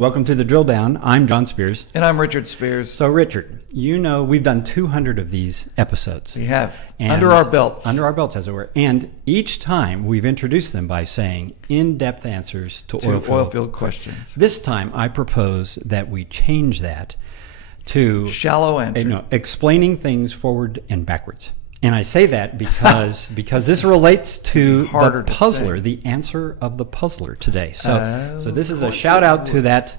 Welcome to The Drill Down. I'm John Spears. And I'm Richard Spears. So, Richard, you know we've done 200 of these episodes. We have. Under our belts. Under our belts, as it were. And each time we've introduced them by saying in-depth answers to oil field questions. This time I propose that we change that to shallow answers. Explaining things forward and backwards. And I say that because this relates to the puzzler, the answer of the puzzler today. So this is a shout out to that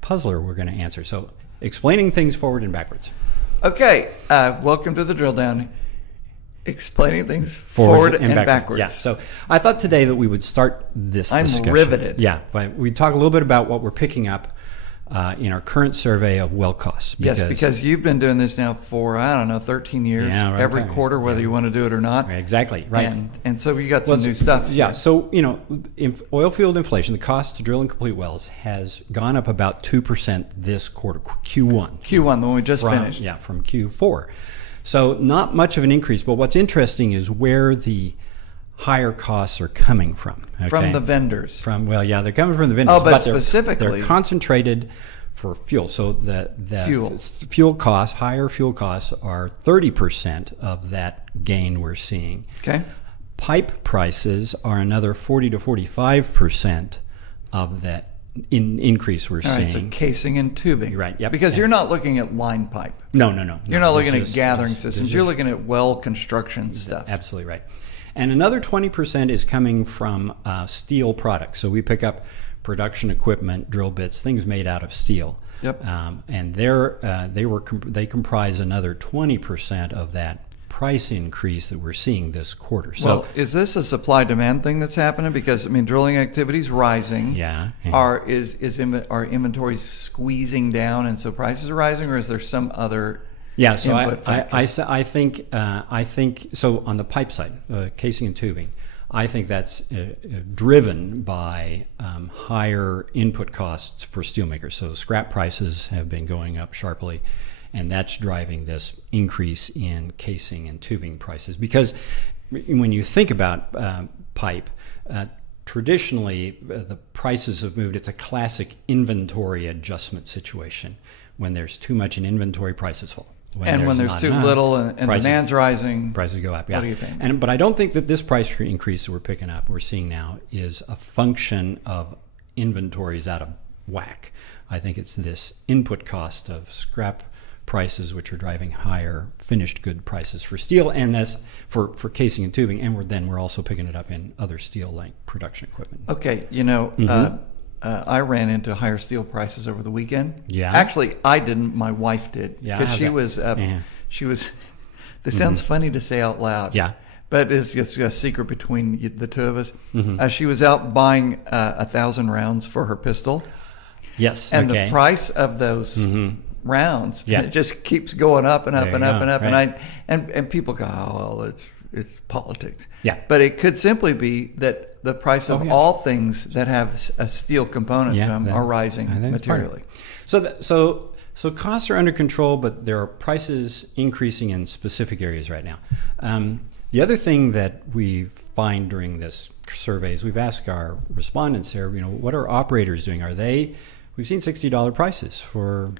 puzzler we're going to answer. So explaining things forward and backwards. Okay, welcome to the drill down. Explaining things forward and backwards. Yeah. So I thought today that we would start this discussion. I'm riveted. Yeah, but we talk a little bit about what we're picking up in our current survey of well costs. Because you've been doing this now for, 13 years, every quarter, whether you want to do it or not. Exactly, right. And so you got some new stuff. Yeah, so, oil field inflation, the cost to drill and complete wells has gone up about 2% this quarter, Q1. Q1, the one we just finished. Yeah, from Q4. So not much of an increase, but what's interesting is where the higher costs are coming from. Okay? From the vendors. They're coming from the vendors. Oh, but specifically, they're concentrated for fuel. So the fuel costs, higher fuel costs, are 30% of that gain we're seeing. Okay. Pipe prices are another 40 to 45% of that increase we're seeing. All right, so casing and tubing. Right, yep. Because you're not looking at line pipe. No. You're not looking at gathering systems. You're looking at well construction stuff. Absolutely right. And another 20% is coming from steel products. So we pick up production equipment, drill bits, things made out of steel. Yep. And they comprise another 20% of that price increase that we're seeing this quarter. So, well, is this a supply-demand thing that's happening? Because drilling activity is rising. Yeah. Are inventories squeezing down, and so prices are rising, or is there some other? Yeah, so I think so on the pipe side, casing and tubing, I think that's driven by higher input costs for steelmakers. So scrap prices have been going up sharply, and that's driving this increase in casing and tubing prices. Because when you think about pipe, traditionally the prices have moved. It's a classic inventory adjustment situation. When there's too much in inventory, prices fall. When there's too little and demand's rising, prices go up. Yeah. What are you paying? But I don't think that this price increase that we're seeing now is a function of inventories out of whack. I think it's this input cost of scrap prices which are driving higher finished good prices for steel, and that's for casing and tubing. And we're also picking it up in other steel like production equipment. Okay, I ran into higher steel prices over the weekend. Yeah. Actually, I didn't. My wife did. Yeah. Because she was. This sounds funny to say out loud. Yeah. But it's a secret between the two of us. Mm-hmm. She was out buying 1,000 rounds for her pistol. Yes. And the price of those rounds, it just keeps going up and up and up and up. Right. And people go, oh, well, it's politics. Yeah. But it could simply be that the price of all things that have a steel component to them are rising materially. So costs are under control, but there are prices increasing in specific areas right now. The other thing that we find during this survey is we've asked our respondents here, what are operators doing? We've seen $60 prices for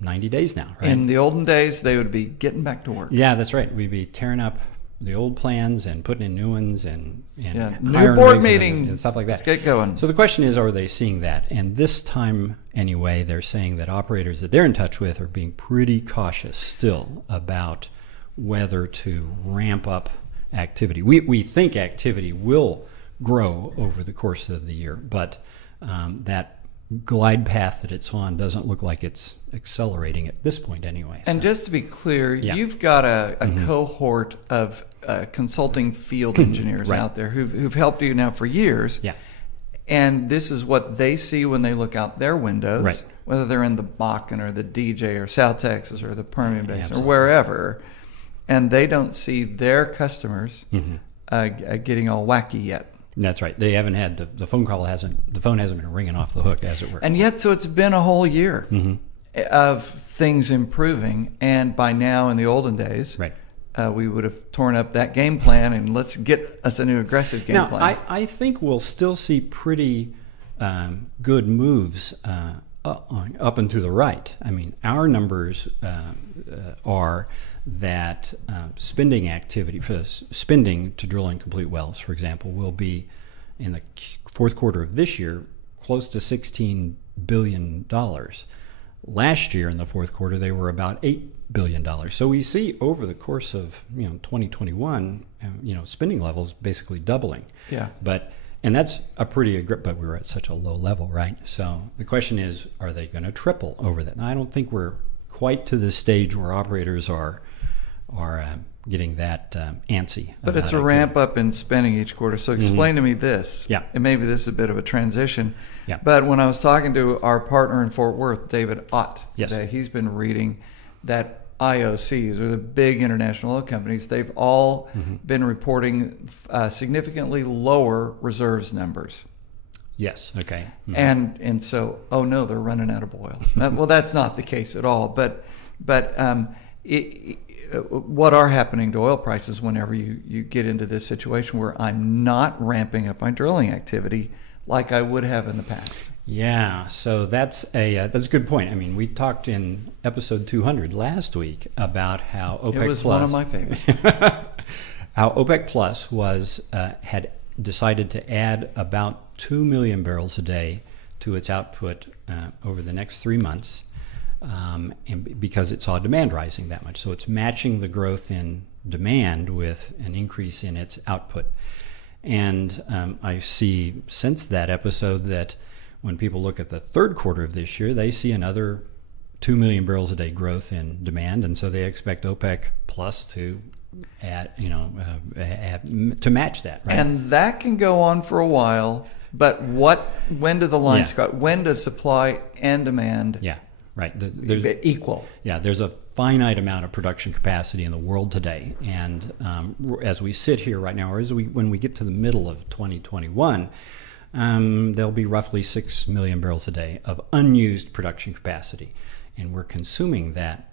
90 days now, right? In the olden days, they would be getting back to work. Yeah, that's right. We'd be tearing up the old plans and putting in new ones and new board meeting and stuff like that. Let's get going. So the question is, are they seeing that? And this time anyway, they're saying that operators that they're in touch with are being pretty cautious still about whether to ramp up activity. We think activity will grow over the course of the year, but that glide path that it's on doesn't look like it's accelerating at this point anyway. And just to be clear, you've got a cohort of consulting field engineers out there who've helped you now for years. Yeah. And this is what they see when they look out their windows, right, whether they're in the Bakken or the DJ or South Texas or the Permian Basin or wherever, and they don't see their customers getting all wacky yet. That's right. They haven't had the phone hasn't been ringing off the hook, as it were. And yet, so it's been a whole year of things improving. And by now, in the olden days, right, we would have torn up that game plan and let's get us a new aggressive game plan. I think we'll still see pretty good moves up and to the right. I mean, our numbers are that spending activity for spending to drill and complete wells, for example, will be in the fourth quarter of this year close to $16 billion. Last year in the fourth quarter, they were about $8 billion. So we see over the course of 2021, spending levels basically doubling. Yeah. And that's a pretty but we're at such a low level, right? So the question is, are they going to triple over that? And I don't think we're quite to the stage where operators are getting that antsy. But it's a ramp up in spending each quarter. So explain to me this. Yeah. And maybe this is a bit of a transition. Yeah. But when I was talking to our partner in Fort Worth, David Ott, yes, today, he's been reading that IOCs, or the big international oil companies, they've all been reporting significantly lower reserves numbers. Yes. Okay. And so, oh no, they're running out of oil. Well, that's not the case at all. But what are happening to oil prices whenever you get into this situation where I'm not ramping up my drilling activity like I would have in the past? Yeah, so that's a good point. I mean, we talked in episode 200 last week about how OPEC Plus. It was one of my favorites. How OPEC Plus had decided to add about 2 million barrels a day to its output over the next 3 months, and because it saw demand rising that much. So it's matching the growth in demand with an increase in its output. And I see since that episode that when people look at the third quarter of this year, they see another 2 million barrels a day growth in demand, and so they expect OPEC Plus to to match that. Right? And that can go on for a while. But when do the lines cut? When does supply and demand? Yeah. Right. There's equal. Yeah, there's a finite amount of production capacity in the world today, and as we sit here right now, or when we get to the middle of 2021, there'll be roughly 6 million barrels a day of unused production capacity, and we're consuming that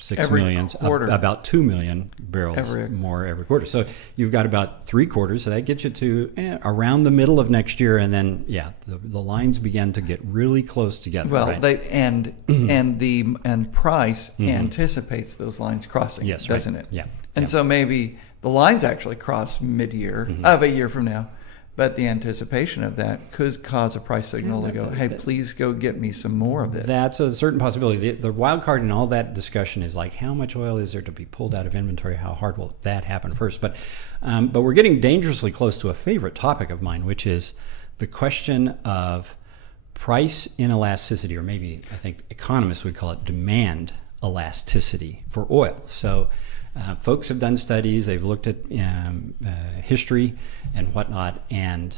6 million, about 2 million barrels more every quarter. So you've got about 3 quarters, so that gets you to around the middle of next year, and then the lines begin to get really close together. Well, right? and price anticipates those lines crossing, doesn't it? Yeah. And so maybe the lines actually cross mid-year of a year from now. But the anticipation of that could cause a price signal to go, hey, please go get me some more of this. That's a certain possibility. The wild card in all that discussion is like, how much oil is there to be pulled out of inventory? How hard will that happen first? But we're getting dangerously close to a favorite topic of mine, which is the question of price inelasticity, or maybe I think economists would call it demand elasticity for oil. So folks have done studies, they've looked at history and whatnot, and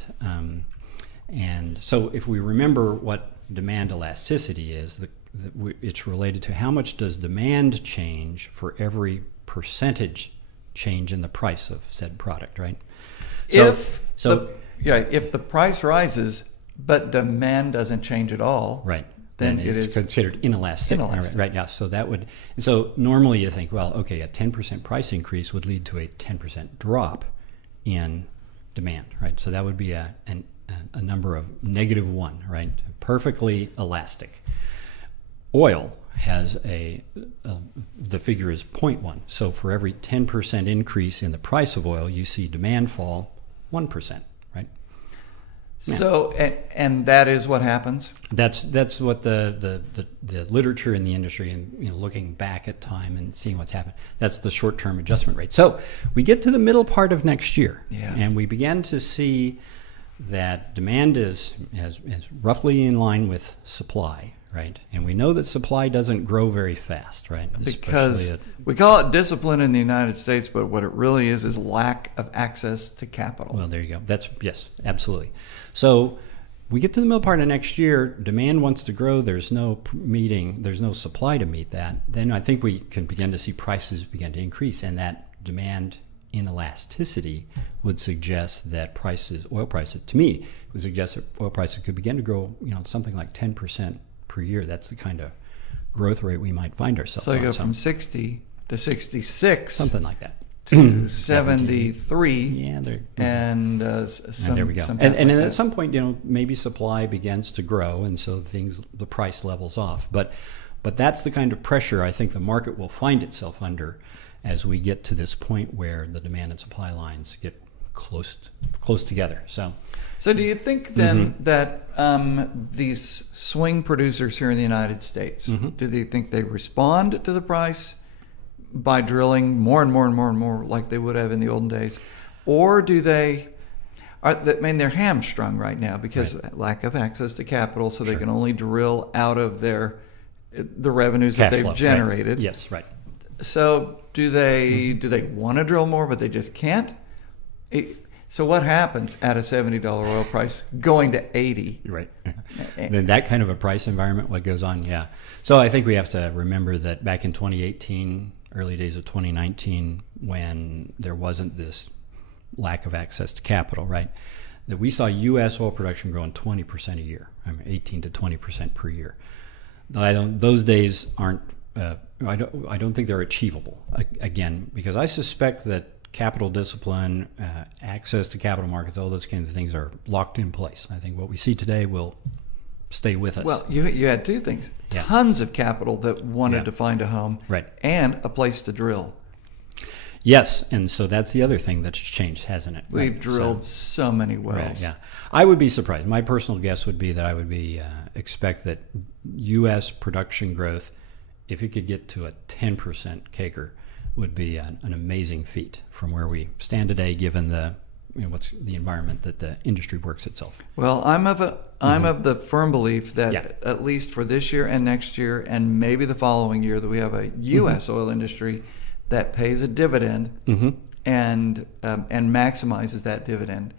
so if we remember what demand elasticity is, it's related to how much does demand change for every percentage change in the price of said product, right? If the price rises but demand doesn't change at all, right, then it's considered inelastic. Right. Yeah. So normally you think, well, okay, a 10% price increase would lead to a 10% drop in demand, right? So that would be a number of -1, right? Perfectly elastic. Oil has the figure is 0.1. So for every 10% increase in the price of oil, you see demand fall 1%. Yeah. So, and that is what happens? That's what the literature in the industry, and looking back at time and seeing what's happened, that's the short-term adjustment rate. So we get to the middle part of next year, and we begin to see that demand is roughly in line with supply, right? And we know that supply doesn't grow very fast, right? Because we call it discipline in the United States, but what it really is lack of access to capital. Well, there you go. Yes, absolutely. So we get to the middle part of next year, demand wants to grow, there's no supply to meet that. Then I think we can begin to see prices begin to increase, and that demand inelasticity would suggest that oil prices, to me, would suggest that oil prices could begin to grow, something like 10% per year. That's the kind of growth rate we might find ourselves on. So you go from 60 to 66. Something like that. to 73. Yeah, and there we go. And at some point, maybe supply begins to grow, and so the price levels off. But that's the kind of pressure I think the market will find itself under as we get to this point where the demand and supply lines get close together. So do you think then that these swing producers here in the United States, do they think they respond to the price by drilling more and more and more and more like they would have in the olden days? Or do they're hamstrung right now because of lack of access to capital, so they can only drill out of the revenues that they've generated. Right. Yes, right. So do they want to drill more, but they just can't? So what happens at a $70 oil price going to 80? Right. Then that kind of a price environment, what goes on? Yeah. So I think we have to remember that back in 2018, early days of 2019, when there wasn't this lack of access to capital, right, that we saw U.S. oil production growing 20% a year, 18 to 20% per year. Those days aren't. I don't think they're achievable again, because I suspect that capital discipline, access to capital markets, all those kinds of things are locked in place. I think what we see today will stay with us. Well, you had two things. Yeah. Tons of capital that wanted to find a home, right, and a place to drill. Yes, and so that's the other thing that's changed, hasn't it? We've drilled so many wells. Right, yeah. I would be surprised. My personal guess would be that I would expect that U.S. production growth, if it could get to a 10% CAGR, would be an amazing feat from where we stand today, given what's the environment that the industry works itself. Well, I'm of the firm belief that at least for this year and next year and maybe the following year, that we have a U.S. oil industry that pays a dividend and maximizes that dividend,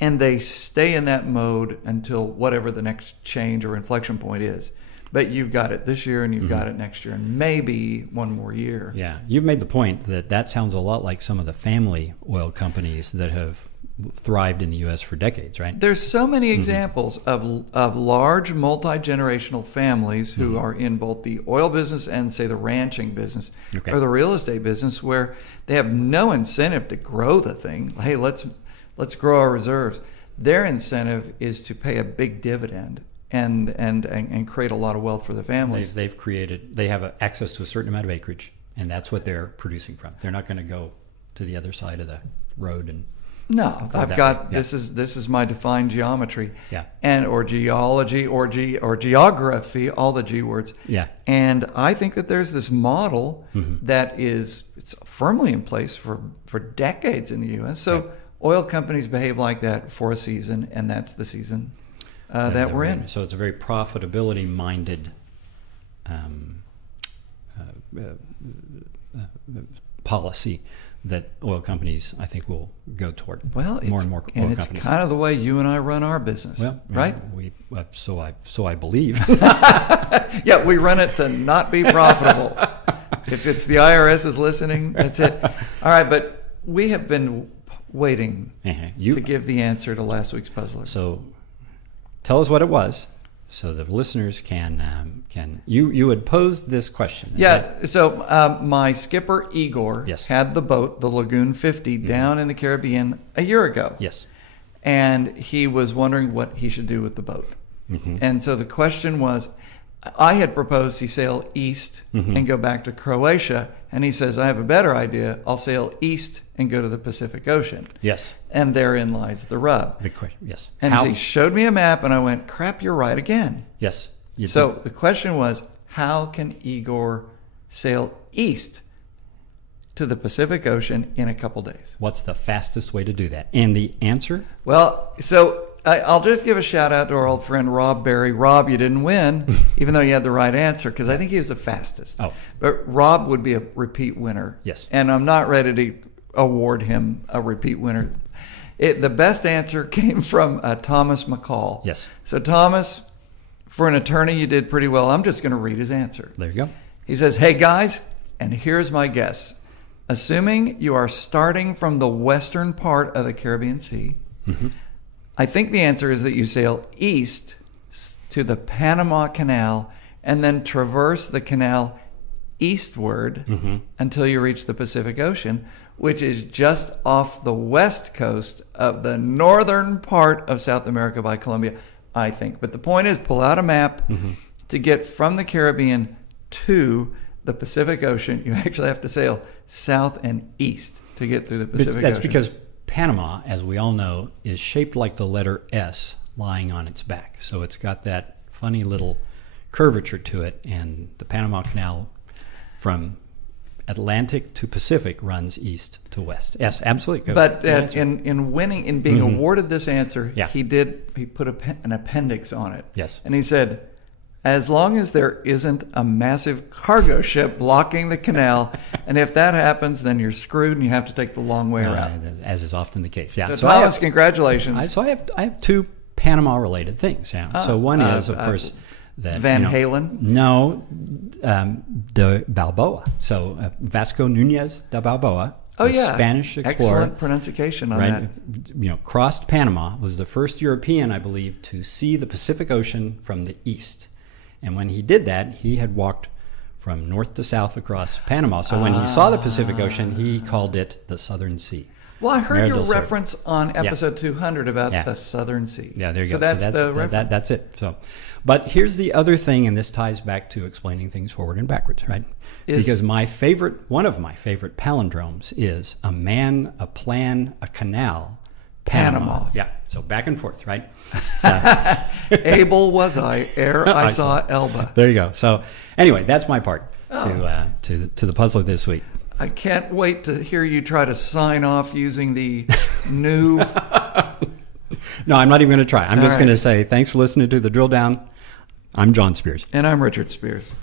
and they stay in that mode until whatever the next change or inflection point is. But you've got it this year and you've got it next year and maybe one more year. Yeah, you've made the point that sounds a lot like some of the family oil companies that have thrived in the U.S. for decades, right? There's so many examples of large multi-generational families who are in both the oil business and, say, the ranching business or the real estate business, where they have no incentive to grow the thing. Hey, let's grow our reserves. Their incentive is to pay a big dividend and create a lot of wealth for the families. They have access to a certain amount of acreage, and that's what they're producing from. They're not going to go to the other side of the road and this is my defined geometry, or geology or geography, all the G words. Yeah. And I think that there's this model that it's firmly in place for decades in the U.S. So oil companies behave like that for a season, and that's the season that we're in. So it's a very profitability-minded policy that oil companies, I think, will go toward. Well, more and more oil companies. It's kind of the way you and I run our business, right? So I believe. Yeah, we run it to not be profitable. If it's the IRS is listening, that's it. All right, but we have been waiting to give the answer to last week's puzzler. So tell us what it was, so the listeners can you had posed this question. So my skipper Igor had the boat, the Lagoon 50, down in the Caribbean a year ago. Yes. And he was wondering what he should do with the boat. And so the question was, I had proposed he sail east and go back to Croatia, and he says, I have a better idea. I'll sail east and go to the Pacific Ocean. Yes. And therein lies the rub. The question, yes. And he showed me a map, and I went, crap, you're right again. Yes. So the question was, how can Igor sail east to the Pacific Ocean in a couple days? What's the fastest way to do that? And the answer? Well, so I'll just give a shout out to our old friend Rob Berry. Rob, you didn't win, even though you had the right answer, because I think he was the fastest. Oh. But Rob would be a repeat winner. Yes. And I'm not ready to award him a repeat winner. The best answer came from Thomas McCall. Yes. So Thomas, for an attorney, you did pretty well. I'm just going to read his answer. There you go. He says, hey guys, and here's my guess. Assuming you are starting from the western part of the Caribbean Sea, I think the answer is that you sail east to the Panama Canal and then traverse the canal eastward until you reach the Pacific Ocean, which is just off the west coast of the northern part of South America by Colombia, I think. But the point is, pull out a map to get from the Caribbean to the Pacific Ocean. You actually have to sail south and east to get through the Pacific Ocean. That's because Panama, as we all know, is shaped like the letter S lying on its back. So it's got that funny little curvature to it, and the Panama Canal from Atlantic to Pacific runs east to west. Yes, absolutely. But in being awarded this answer, he put an appendix on it. Yes. And he said, as long as there isn't a massive cargo ship blocking the canal, and if that happens, then you're screwed and you have to take the long way around. As is often the case. Yeah. So Thomas, congratulations. I have two Panama-related things. Yeah. So one is, of course, that Van Halen. No, de Balboa. So Vasco Nunez de Balboa. Spanish explorer. Excellent pronunciation on that. You know, crossed Panama, was the first European, I believe, to see the Pacific Ocean from the east. And when he did that, he had walked from north to south across Panama. So when he saw the Pacific Ocean, he called it the Southern Sea. Well, I heard your reference on episode 200 about the Southern Sea. Yeah, there you go. go. So that's the reference. That's it. So, but here's the other thing, and this ties back to explaining things forward and backwards, right? Because one of my favorite palindromes is a man, a plan, a canal, Panama. Yeah, so back and forth, right? So, Able was I ere I saw Elba. There you go. So anyway, that's my part to the puzzle this week. I can't wait to hear you try to sign off using the new... No, I'm not even going to try. I'm just going to say thanks for listening to The Drill Down. I'm John Spears. And I'm Richard Spears.